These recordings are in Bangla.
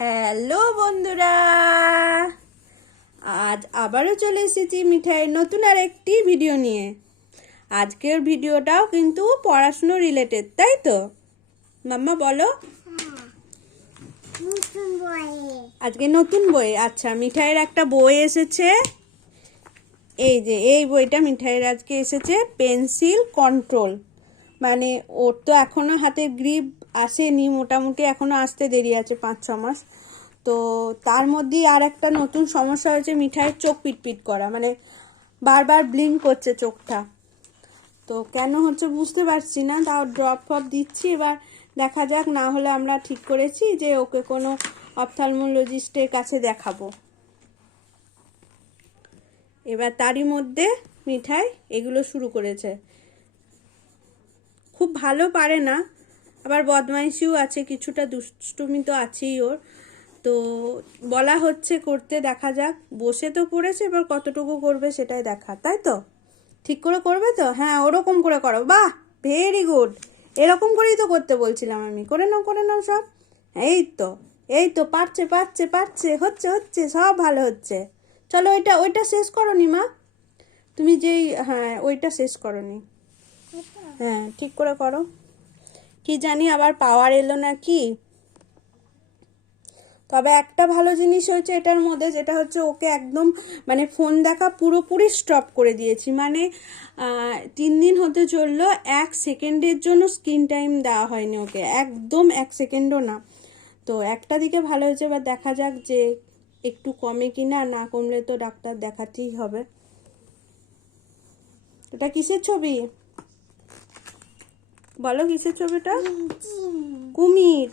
হ্যালো বন্ধুরা, আজ আবারও চলে এসেছি মিঠাইয়ের নতুন আর একটি ভিডিও নিয়ে। আজকের ভিডিওটাও কিন্তু পড়াশুনো রিলেটেড, তাই তো মাম্মা বলো? আজকে নতুন বই। আচ্ছা, মিঠাইয়ের একটা বই এসেছে। এই যে এই বইটা মিঠাইয়ের আজকে এসেছে, পেন্সিল কন্ট্রোল। মানে ওর তো এখনো হাতের গ্রিপ আসেনি, মোটামুটি এখনো আসতে দেরি আছে 5-6 মাস। তো তার মধ্যেই আর একটা নতুন সমস্যা হয়েছে, মিঠাইয়ের চোখ পিটপিট করা, মানে বারবার ব্লিঙ্ক করছে চোখটা। তো কেন হচ্ছে বুঝতে পারছি না, তাও ড্রপ ফপ দিচ্ছি। এবার দেখা যাক, না হলে আমরা ঠিক করেছি যে ওকে কোনো অপথ্যালমোলজিস্টের কাছে দেখাবো। এবার তারই মধ্যে মিঠাই এগুলো শুরু করেছে। খুব ভালো পারে না, আবার বদমাইশিও আছে, কিছুটা দুষ্টুমি তো আছেই ওর। তো বলা হচ্ছে করতে, দেখা যাক। বসে তো পড়েছে, এবার কতটুকু করবে সেটাই দেখা, তাই তো? ঠিক করে করবে তো? হ্যাঁ, ওরকম করে করো। বাহ, ভেরি গুড। এরকম করেই তো করতে বলছিলাম আমি। করে নাও, করে নাও সব। এই তো, এই তো, পারছে পারছে পারছে, হচ্ছে হচ্ছে, সব ভালো হচ্ছে। চলো, ওইটা ওইটা শেষ করো নি মা, তুমি যেই, হ্যাঁ ওইটা শেষ করো নি। হ্যাঁ, ঠিক করে করো। কি জানি আবার পাওয়ার এলো না কি। তবে একটা ভালো জিনিস হয়েছে এটার মধ্যে, যেটা হচ্ছে ওকে একদম মানে ফোন দেখা পুরোপুরি স্টপ করে দিয়েছি। মানে 3 দিন হতে চললো, 1 সেকেন্ডের জন্য স্ক্রিন টাইম দেওয়া হয়নি ওকে, একদম 1 সেকেন্ডও না। তো একটা দিকে ভালো হয়েছে। এবার দেখা যাক যে একটু কমে কিনা, না কমলে তো ডাক্তার দেখাতেই হবে। এটা কিসের ছবি বলো? কিসের ছবিটা? কুমির।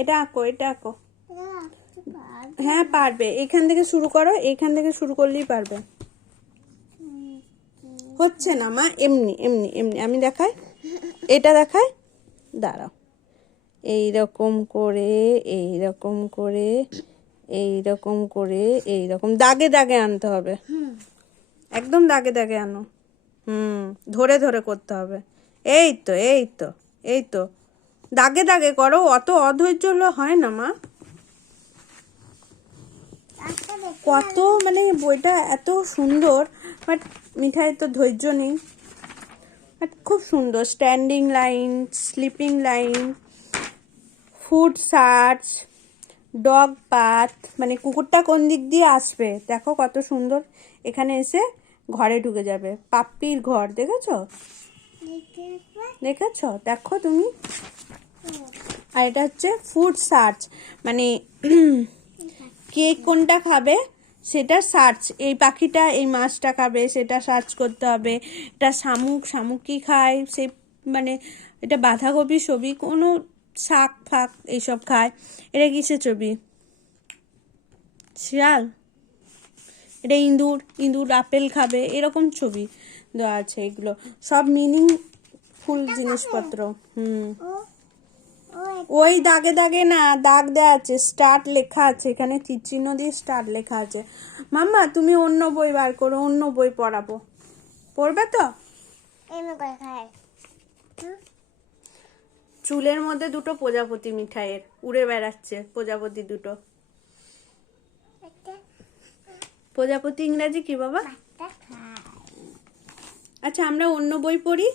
এটা আঁকো, এটা আঁকো। হ্যাঁ পারবে, এইখান থেকে শুরু করো, এইখান থেকে শুরু করলেই পারবে। হচ্ছে না মা, এমনি এমনি এমনি আমি দেখাই, এটা দেখাই, দাঁড়াও। এইরকম করে, এইরকম করে, এইরকম করে, এইরকম দাগে দাগে আনতে হবে, একদম দাগে দাগে আনো। ধরে ধরে করতে হবে। এই তো, এই তো, এই তো, দাগে দাগে করো, অত অধৈর্য হলে হয় না মা। কত মানে বইটা এত সুন্দর, বাট মিঠাই তো ধৈর্য নেই। বাট খুব সুন্দর, standing line, sleeping line, food search, dog path, মানে কুকুরটা কোন দিক দিয়ে আসবে দেখো কত সুন্দর। এখানে এসে ঘরে ঢুকে যাবে, পাপ্পির ঘর, দেখেছো? দেখেছো, দেখো তুমি। আর এটা হচ্ছে ফুড সার্চ, মানে কে কোনটা খাবে সেটা সার্চ। এই পাখিটা এই মাছটা খাবে সেটা সার্চ করতে হবে। এটা শামুক, শামুক কি খায় সে, মানে এটা বাঁধাকপি ছবি, কোনো শাক ফাক এইসব খায়। এটা কিসের ছবি? শিয়াল। এটা ইঁদুর, ইঁদুর আপেল খাবে, এরকম ছবি দেওয়া আছে। এগুলো সব মিনিংফুল জিনিসপত্র। ওই দাগে দাগে না, দাগ দেওয়া আছে, স্টার্ট লেখা আছে, এখানে তীর চিহ্ন দিয়ে স্টার্ট লেখা আছে। মাম্মা তুমি অন্য বই বার করো, অন্য বই পড়াবো, পড়বে তো? চুলের মধ্যে দুটো প্রজাপতি মিঠাইয়ের উড়ে বেড়াচ্ছে, প্রজাপতি দুটো। প্রজাপতি ইংরাজি কি বাবা? আচ্ছা, আমরা অন্য বই পড়ি,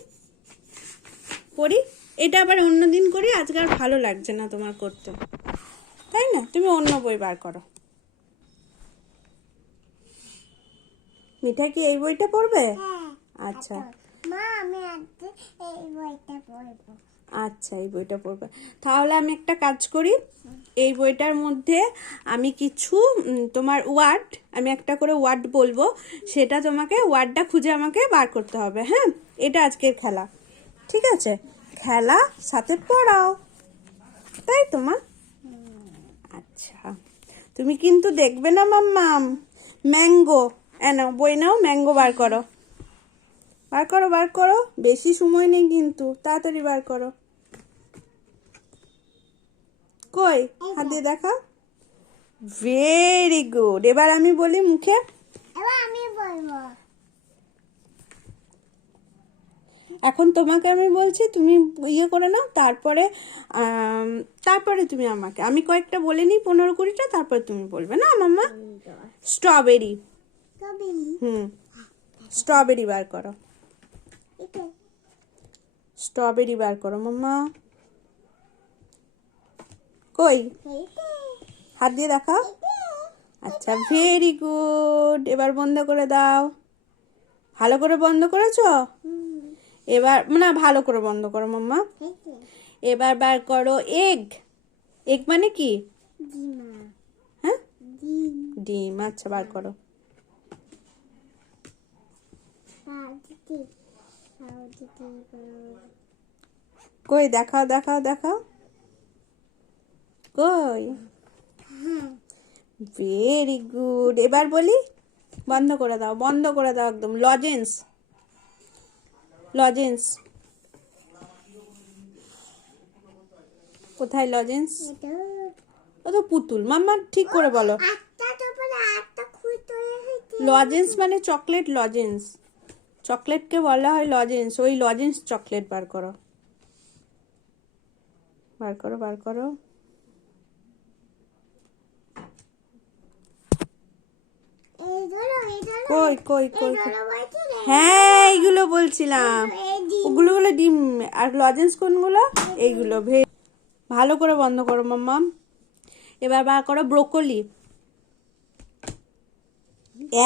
এটা আবার অন্যদিন করি, আজকে আর ভালো লাগছে না তোমার করতে, তাই না? তুমি অন্য বই বার করো। মিঠাই কি এই বইটা পড়বে? আচ্ছা, আচ্ছা এই বইটা পড়বে। তাহলে আমি একটা কাজ করি, এই বইটার মধ্যে আমি কিছু তোমার ওয়ার্ড, আমি একটা করে ওয়ার্ড বলবো, সেটা তোমাকে ওয়ার্ডটা খুঁজে আমাকে বার করতে হবে। হ্যাঁ, এটা আজকের খেলা, ঠিক আছে? খেলা সাথে পড়াও, তাই তো মা? আচ্ছা, তুমি কিন্তু দেখবে না মাম্মাম। ম্যাঙ্গো এনো, বই নাও, ম্যাঙ্গো বার করো, বার করো, বার করো, বেশি সময় নেই কিন্তু, তাড়াতাড়ি বার করো। কই, হাত দিয়ে দেখা। Very good. এবার আমি বলি মুখে, এখন তোমাকে আমি বলছি, তুমি ইয়ে করে নাও, তারপরে তারপরে তুমি আমাকে, আমি কয়েকটা বলে নিই 15-20টা, তারপর তুমি বলবে না মাম্মা। স্ট্রবেরি। স্ট্রবেরি বার করো, স্ট্রবেরি বার করো মাম্মা। কই, হাত দিয়ে দেখাও। আচ্ছা, ভেরি গুড। এবার বন্ধ করে দাও। ভালো করে বন্ধ করেছো? এবার না, ভালো করে বন্ধ করো মাম্মা। এবার বার করো এগ। এগ মানে কি? হ্যাঁ, ডিম। আচ্ছা, বার করো। কই, দেখাও দেখাও দেখাও। কই, ভেরি গুড। এবার বলি, বন্ধ করে দাও, বন্ধ করে দাও একদম। লজেন্স। লজেন্স কোথায়? লজেন্স ও তো পুতুল। মাম্মা ঠিক করে বলো। লজেন্স মানে চকলেট। লজেন্স, চকলেটকে বলা হয় লজেন্স। ওই লজেন্স চকলেট বার করো, বার করো, বার করো। কই কই কই, হ্যাঁ এইগুলো বলছিলাম, ওগুলো হলো ডিম। আর লজেন্স কোনগুলো? এইগুলো। ভালো করে বন্ধ করো মাম্মা। এবার বার করো ব্রোকলি।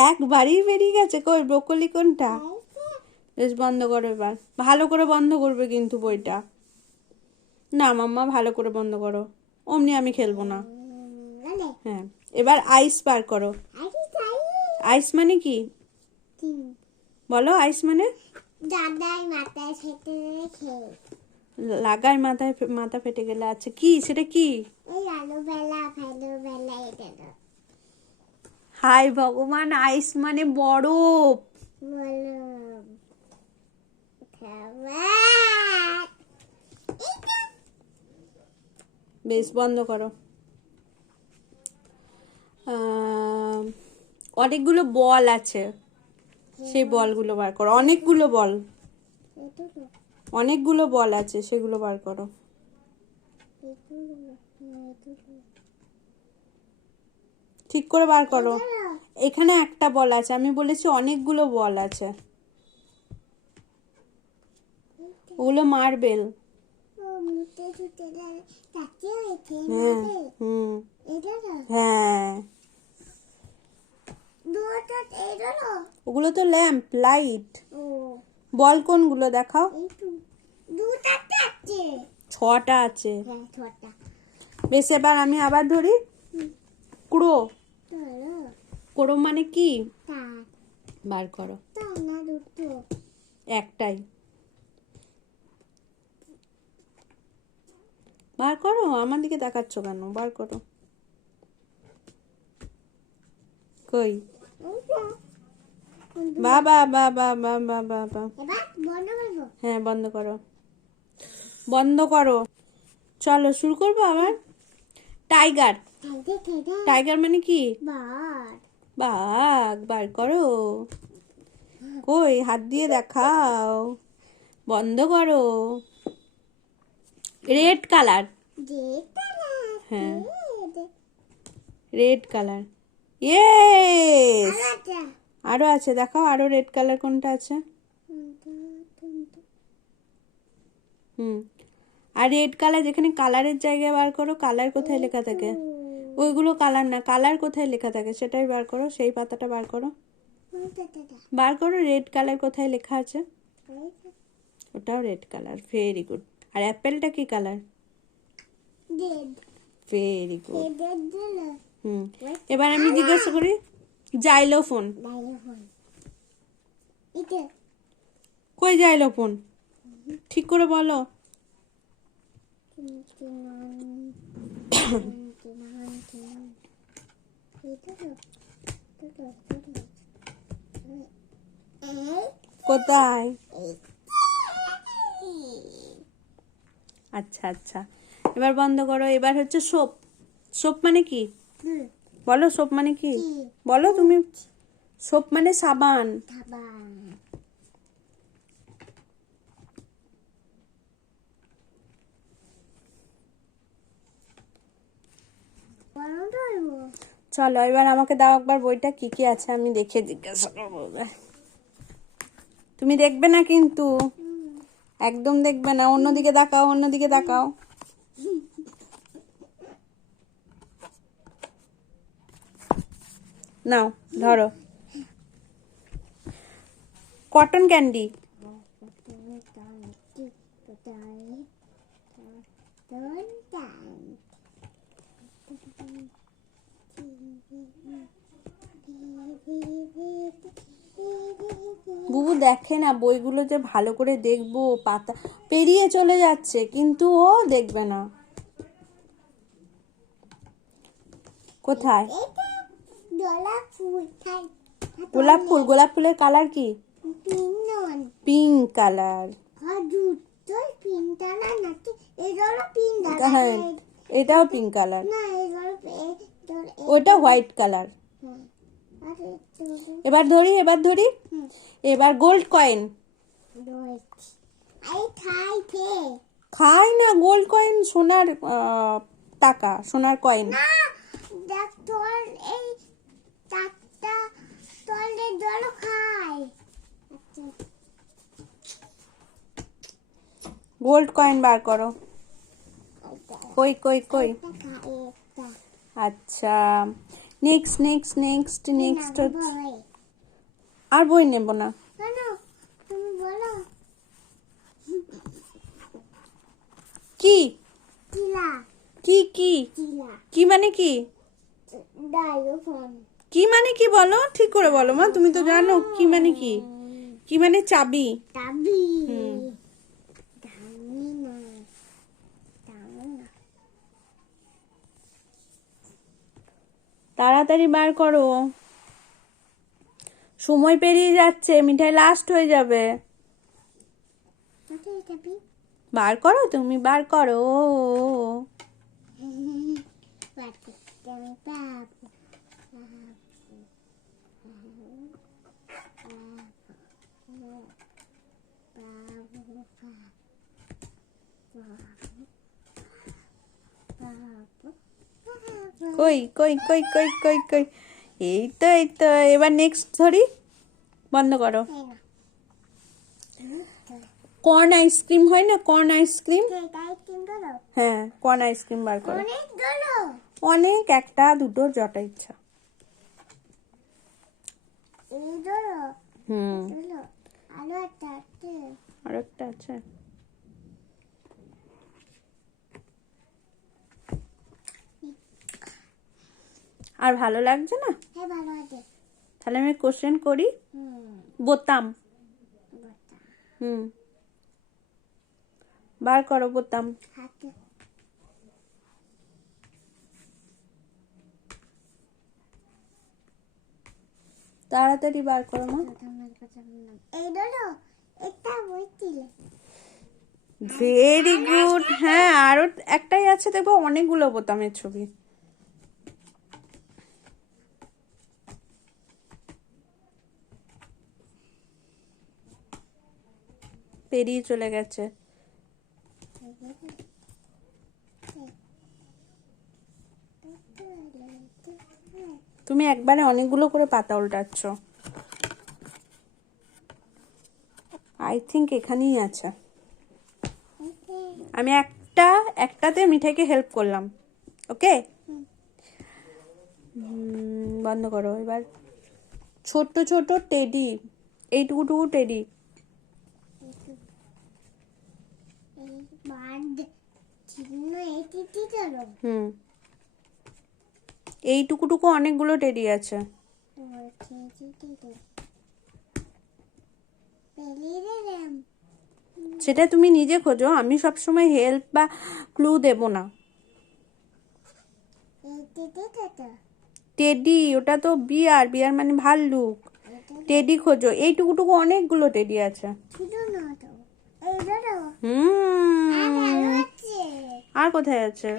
একবারই বেরিয়ে গেছে। কই, ব্রোকলি কোনটা? বেশ, বন্ধ করো এবার। ভালো করে বন্ধ করবে কিন্তু বইটা। না মাম্মা, ভালো করে বন্ধ করো, অমনি আমি খেলবো না। হ্যাঁ, এবার আইস বার করো। আইস মানে কি বলো? আইস মানে লাগায় মাথায়, মাথা ফেটে গেলে। আচ্ছা, কি সেটা? কি? হাই ভগবান, আইস মানে বরফ। বেশ, বন্ধ করো। অনেকগুলো বল আছে, সেই বলগুলো বার করো। অনেকগুলো বল, অনেকগুলো বল আছে, সেগুলো বার করো। ঠিক করে বার করো। এখানে একটা বল আছে, আমি বলেছি অনেকগুলো বল আছে। ওগুলো মার্বেল। হ্যাঁ, হ্যাঁ, ওগুলো তো ল্যাম্প, লাইট। বল কোনগুলো দেখাও। 6টা আছে। বেশ, এবার আমি আবার ধরি। ক্রো। ক্রো মানে কি? বার করো। একটাই। বার করো, আমার দিকে দেখাচ্ছ কেন? বার করো। কই, বাবা বাবা বাবা বাবা। হ্যাঁ, বন্ধ করো, বন্ধ করো। চলো শুরু করবো আবার। টাইগার। টাইগার মানে কি? বাঘ। বার করো। কই, হাত দিয়ে দেখাও। বন্ধ করো। Red colour. হ্যাঁ, রেড কালার। ইয়েস। আরো আছে, দেখাও আরো রেড কালার কোনটা আছে। আর রেড কালার যেখানে কালারের জায়গায় বার করো। কালার কোথায় লেখা থাকে? ওইগুলো কালার না, কালার কোথায় লেখা থাকে সেটাই বার করো। সেই পাতাটা বার করো, বার করো। রেড কালার কোথায় লেখা আছে? ওটাও রেড কালার। Very good. আর অ্যাপেলটা কি কালার? Very good. এবার আমি জিজ্ঞাসা করি, জাইলোফোন। কই জাইলোফোন? ঠিক করে বলো। কোথায়? আচ্ছা আচ্ছা, এবার বন্ধ করো। এবার হচ্ছে সোপ। সোপ মানে কি বলো? সোপ মানে কি বলো তুমি? সোপ মানে সাবান। চলো এবার আমাকে দাও একবার বইটা, কি কি আছে আমি দেখে জিজ্ঞাসা করবো এবার। তুমি দেখবে না কিন্তু, একদম দেখবে না, অন্যদিকে তাকাও, অন্যদিকে তাকাও। নাও ধরো, কটন ক্যান্ডি। বুবু দেখে না বইগুলো, যে ভালো করে দেখবো, পাতা পেরিয়ে চলে যাচ্ছে কিন্তু ও দেখবে না। কোথায়? গোলাপ ফুল, গোলাপ ফুলের কালার কি? Pink colour. হ্যাঁ এটাও পিঙ্ক কালার, ওটা হোয়াইট কালার। এবার ধরি, এবার ধরি, এবার গোল্ড কয়েন। খাই না গোল্ড কয়েন, সোনার টাকা, সোনার কয়েন। গোল্ড কয়েন বার করো। কই কই কই, আচ্ছা নেক্সট নেক্সট নেক্সট নেক্সট। আর বই নেব না। কি কি কি কি মানে কি? কি মানে কি বলো, ঠিক করে বলো মা, তুমি তো জানো কি মানে কি। কি মানে চাবি। তাড়াতাড়ি বার করো, সময় পেরিয়ে যাচ্ছে, মিঠাই লাস্ট হয়ে যাবে। বার করো, তুমি বার করো। কই কই কই কই কই কই, এই তো এই তো। এবার নেক্সট ধরি, বন্ধ করো। কর্ন আইসক্রিম হয় না, কর্ন আইসক্রিম। হ্যাঁ কর্ন আইসক্রিম বার করো। অনেক, একটা দুটো যটা ইচ্ছা। আর একটা আছে। আর ভালো লাগছে না? তাহলে আমি কোশ্চেন করি। বোতাম। বার করো বোতাম। তাড়াতাড়ি বার করো মা। Very good. হ্যাঁ আরো একটাই আছে, দেখবো অনেকগুলো বোতামের ছবি। পেরিয়ে চলে গেছে। তুমি একবারে অনেকগুলো করে পাতা উল্টাচ্ছ। আই থিঙ্ক এখানেই আছে। আমি একটাতে মিঠাইকে হেল্প করলাম। ওকে বন্ধ করো। এবার ছোট্ট ছোট টেডি, এইটুকুটুকু টেডি। এইটুকুটুকু অনেকগুলো টেডি আছে। সেটা তুমি নিজে খোঁজো, আমি সবসময় হেল্প বা ক্লু দেব না। টেডি, ওটা তো বিয়ার, বিয়ার মানে ভাল্লুক। টেডি খোঁজো, এইটুকুটুকু অনেকগুলো টেডি আছে। আর কোথায় আছে?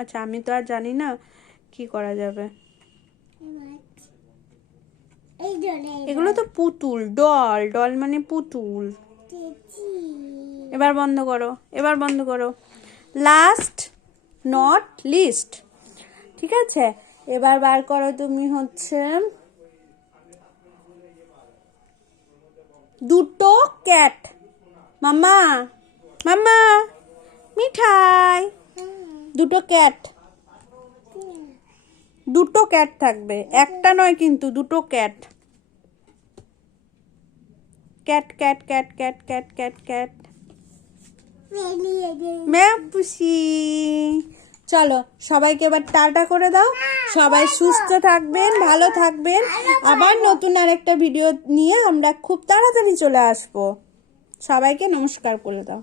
আচ্ছা আমি তো আর জানি না, কি করা যাবে। এগুলো তো পুতুল, ডল, ডল মানে পুতুল। এবার বন্ধ করো, এবার বন্ধ করো। Last not list. ঠিক আছে, এবার বার করো তুমি হচ্ছে দুটো ক্যাট। মাম্মা মাম্মা মিঠাই, দুটো ক্যাট, দুটো ক্যাট থাকবে, একটা নয় কিন্তু, দুটো cat. Cat cat cat cat cat cat cat meow পুষি। চলো সবাইকে এবার টাটা করে দাও। সবাই সুস্থ থাকবেন, ভালো থাকবেন। আবার নতুন আরেকটা ভিডিও নিয়ে আমরা খুব তাড়াতাড়ি চলে আসবো। সবাইকে নমস্কার করে দাও।